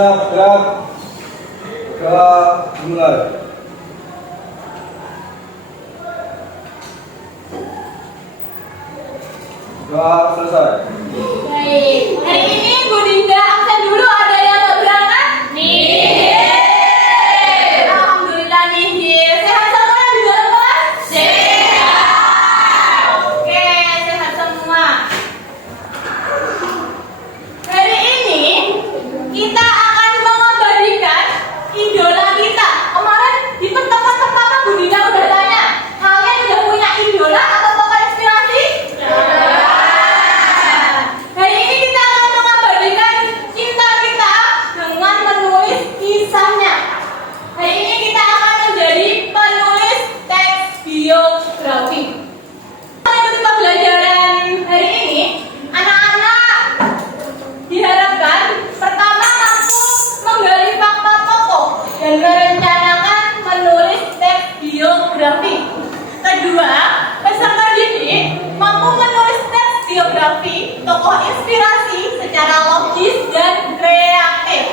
Siap, gerak. Gerak, mulai. Gerak, selesai. Baik, hari ini Bu Dinda absen dulu, ada yang nggak berangkat? Nih. Alhamdulillah nih, sehat semua di dalam kelas? Sehat. Oke, sehat semua. Hari ini kita akan mengabadikan idola kita. Kemarin di tempat pertama Bu Dinda udah tanya, kalian udah punya idola atau tokoh inspirasi? Hari ini kita akan mengabadikan cinta kita dengan menulis kisahnya. Hari ini kita akan menjadi penulis teks biografi. Untuk pembelajaran hari ini, anak-anak diharapkan pertama mampu menggali fakta tokoh dan merencanakan menulis teks biografi. Kedua, peserta didik mampu menulis teks biografi tokoh inspirasi secara logis dan kreatif.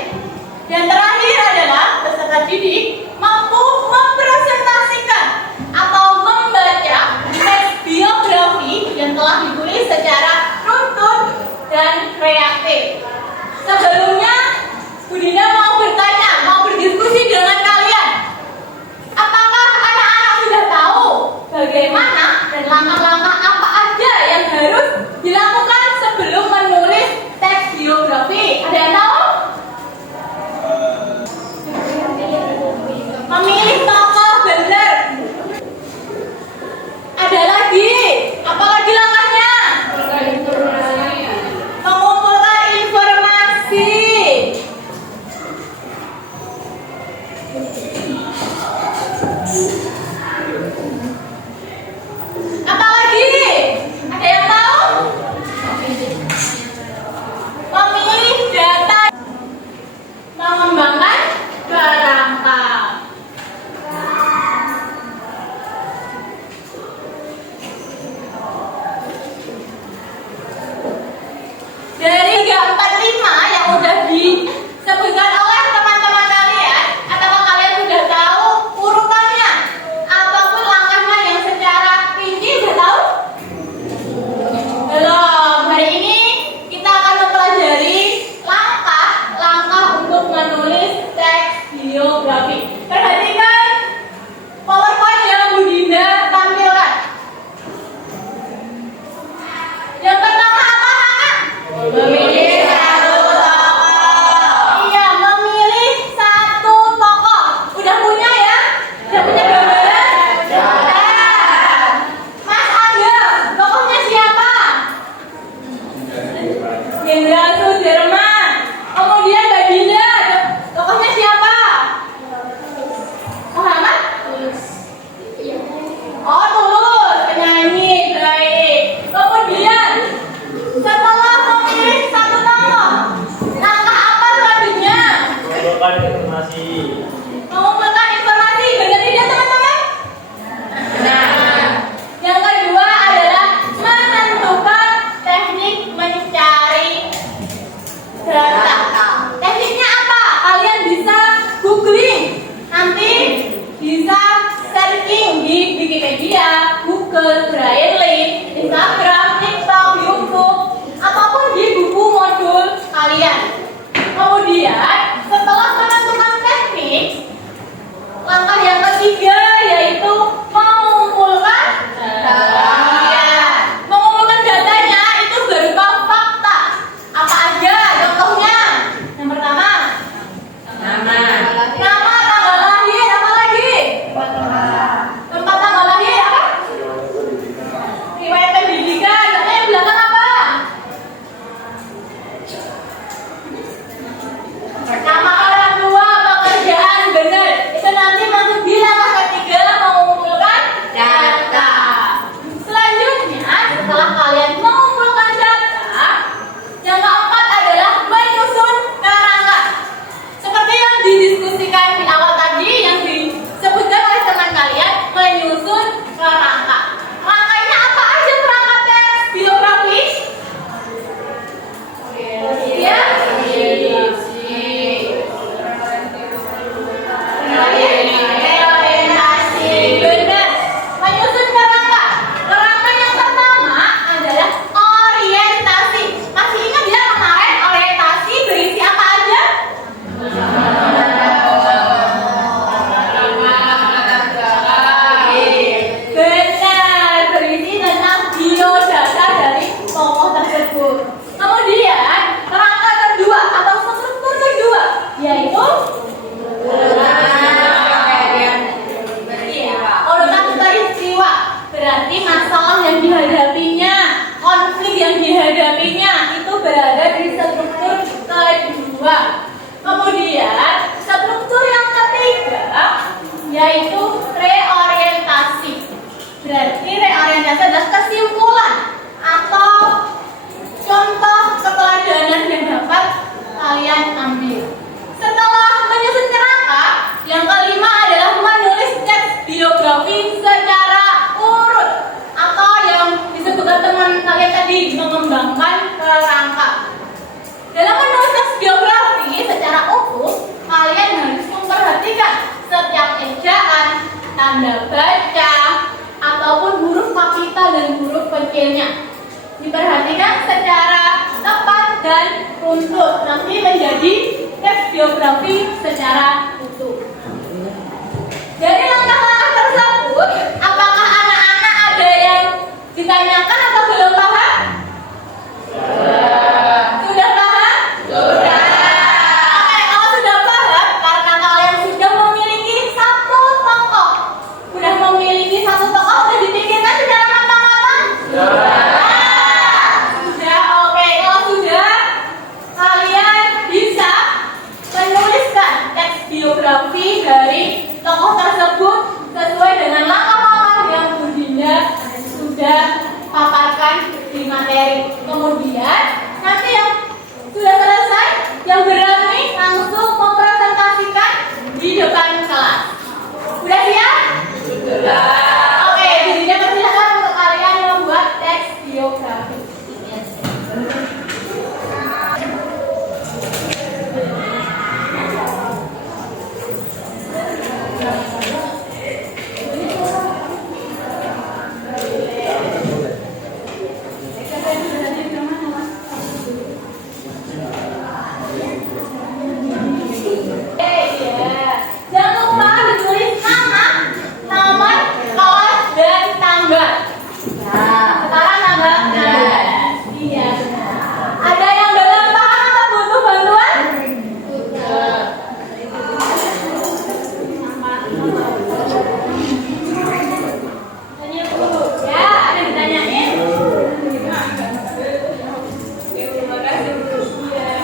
Yang terakhir adalah peserta didik mampu mempresentasikan atau membaca teks biografi yang telah ditulis secara runtun dan kreatif. Sebelumnya, Bu Dinda mau bertanya, mau berdiskusi dengan kalian. Apakah anak-anak sudah tahu bagaimana dan langkah-langkah apa aja yang harus dilakukan sebelum menulis teks biografi? Ada yang tahu? Memilih tokoh benar. Ada lagi? Apa lagi langkahnya? Mengumpulkan informasi. Apa lagi? Ada yang tahu? Memilih data. Mengembangkan kerangka. Dari 3, 4, 5 yang udah disebutkan oleh teman-teman kalian, atau kalian sudah tahu urutannya ataupun langkahnya yang secara rinci sudah tahu? Belum. Hari ini kita akan mempelajari langkah-langkah untuk menulis teks biografi. Perhatikan PowerPoint yang Bu Dinda tampilkan. Yang pertama apa, Anak? Memilih satu tokoh. Iya, memilih satu tokoh. Udah punya ya? Udah punya gambaran? Sudah. Mas Agam, tokohnya siapa? Jenderal Sudirman. Kemudian Mbak Dinda, tokohnya siapa? Muhammad? Oh, Tulus, penyanyi. Baik. Kemudian setelah memilih satu tokoh, langkah apa selanjutnya? Mengumpulkan informasi. Mengumpulkan informasi. Benar tidak, teman-teman? Benar. Yang kedua adalah menentukan teknik mencari data. Tekniknya apa? Kalian bisa googling, nanti bisa searching di Wikipedia, Google, Braille, Instagram, TikTok, YouTube, ataupun di buku modul kalian. Kemudian setelah menentukan teknik, langkah yang ketiga yaitu mengumpulkan data. Ya, mengumpulkan datanya itu berupa fakta. Apa aja contohnya? Yang pertama, nama, tanggal lahir, apa lagi? Tempat tanggal lahir apa? Riwayat pendidikan. Yang belakang apa? biografi secara utuh. Dari langkah-langkah tersebut, apakah anak-anak ada yang ditanyakan atau belum paham? Sudah paham? Sudah. Oke, kalau sudah paham, karena kalian sudah memiliki satu tokoh. Sudah memiliki satu tokoh, sudah dipikirkan secara matang-matang? Sudah, oke. Kalau sudah, kalian bisa menuliskan teks biografi dari tokoh tersebut sesuai dengan langkah-langkah yang Bu Dinda sudah paparkan di materi. Kemudian nanti yang sudah selesai, yang berani langsung mempresentasikan di depan kelas. Sudah siap? Sudah. Oke, Bu Dinda persilakan untuk kalian membuat teks biografi. Jangan lupa ditulis nama, nomor, kelas, dan tanggal. Sekarang tanggal 16. Iya, benar. Ada yang belum paham atau butuh bantuan? Tanya dulu. Ya, ada yang ditanyain? Terima kasih, Bu. Iya.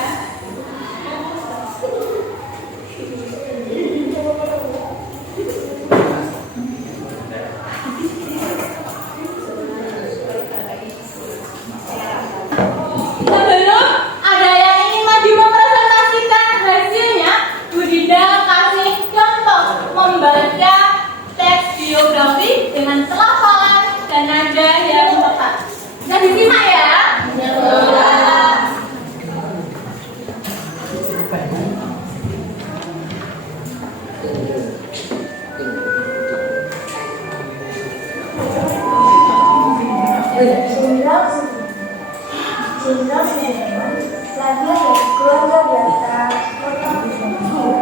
Sebelum ada yang ingin maju mempresentasikan hasilnya, Bu Dinda kasih contoh membaca teks biografi dengan pelafalan dan nada yang tepat. Bisa disimak ya? Jenderal Sudirman lahir dari keluarga biasa kota Bogor.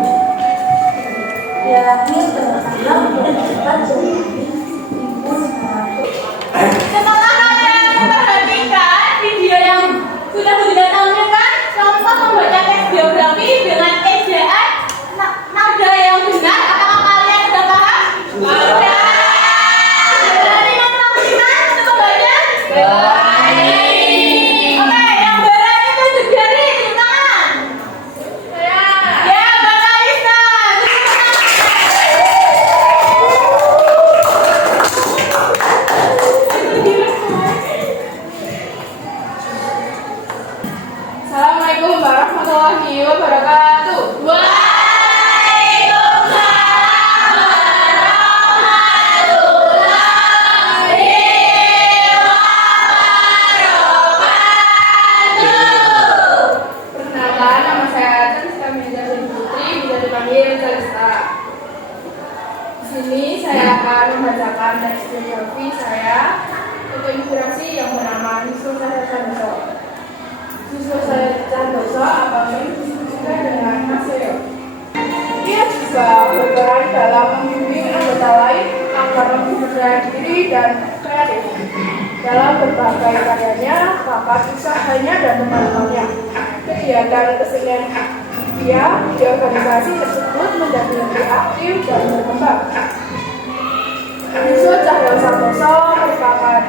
Dia lahir pada tanggal 24 Januari 1900. Setelah kalian memperhatikan video yang sudah Bu Dinda tampilkan, contoh membaca teks biografi dengan ejaan nada yang benar, apakah kalian sudah paham? Sudah. Berani memperhatikan untuk membaca? Berani. Oke, yang berani tunjuk jari, tunjuk tangan. Ya, Mbak Kalista. Assalamualaikum warahmatullahi wabarakatuh. Perkenalkan, nama saya Kalista Meja Putri, bisa dipanggil Kalista. Di sini saya akan membacakan teks biografi saya untuk inspirasi yang bernama Yusuf Santoso. Yusuf Santoso apapun juga dengan Maseo. Dia juga berperan dalam membimbing anggota lain agar lebih percaya diri dan kreatif. Dalam berbagai karyanya, bakat usahanya dan teman-temannya. Kegiatan kesenian dia di organisasi tersebut menjadi lebih aktif dan berkembang. Yusuf Cahyo Santoso merupakan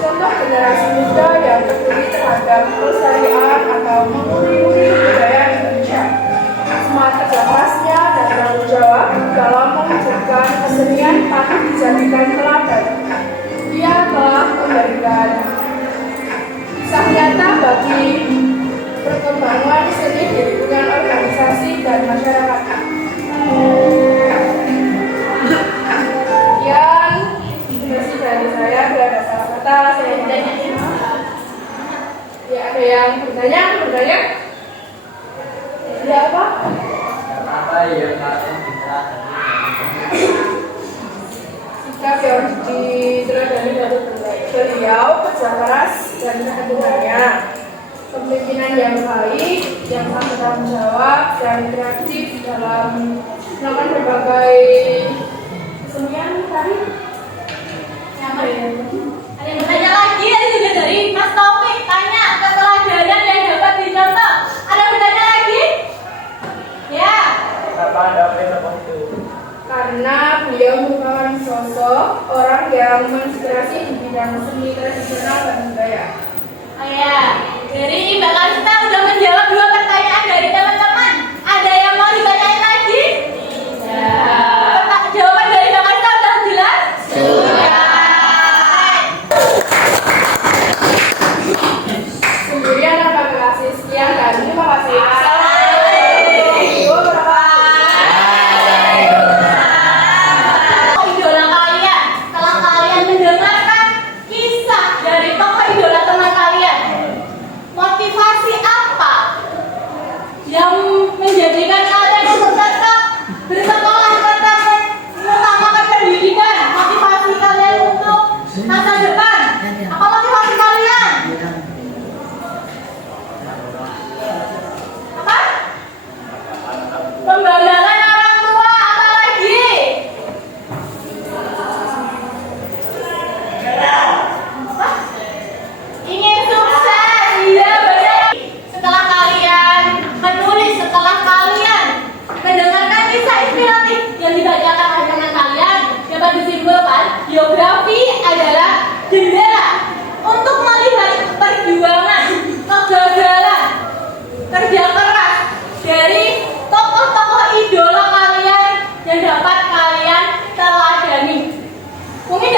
contoh generasi muda yang peduli terhadap kelestarian atau menguri-uri budaya Indonesia. Semangat kerja kerasnya dan tanggung jawab dalam mewujudkan kesenian patut dijadikan teladan. Dia telah memberikan kisah nyata bagi perkembangan seni di lingkungan organisasi dan masyarakat. Sekian informasi dari saya. Bila ada salah kata, saya bertanya. Ya, ada yang bertanya? Ya, apa? Apa yang kalian bisa Sikap yang diteladani dari beliau kerja keras dan keteguhannya. kepemimpinan yang baik, yang sangat bertanggung jawab dan kreatif dalam melakukan berbagai kesenian tari. Ada yang bertanya lagi, tadi juga dari Mas Taufik tanya keteladanan yang dapat dicontoh. Ada yang bertanya lagi? Ya. Kenapa David seperti itu? Karena beliau merupakan sosok orang yang menginspirasi di bidang seni tradisional dan budaya. Oh ya, dari Mbak Kalista udah menjawab 2 pertanyaan dari teman-teman. Ada yang mau ditanyain lagi? Ya. Jawaban dari Mbak Kalista udah jelas? Sudah. Kemudian kami kasih sekian dan terima kasih. Idola kalian, setelah kalian mendengarkan kisah dari tokoh idola teman kalian, motivasi apa yang menjadikan kalian untuk tetap bersekolah, tetap mengutamakan pendidikan? Motivasi kalian untuk masa depan, apa motivasi kalian? Apa? Membanggakan orang tua, apa lagi? Apa? Ingin sukses, iya benar. Setelah kalian menulis, setelah kalian mendengarkan kisah inspiratif yang dibacakan oleh teman kalian, dapat disimpulkan biografi adalah jendela untuk melihat perjuangan, kegagalan, kerja keras dari tokoh-tokoh idola kalian yang dapat kalian teladani. Mungkin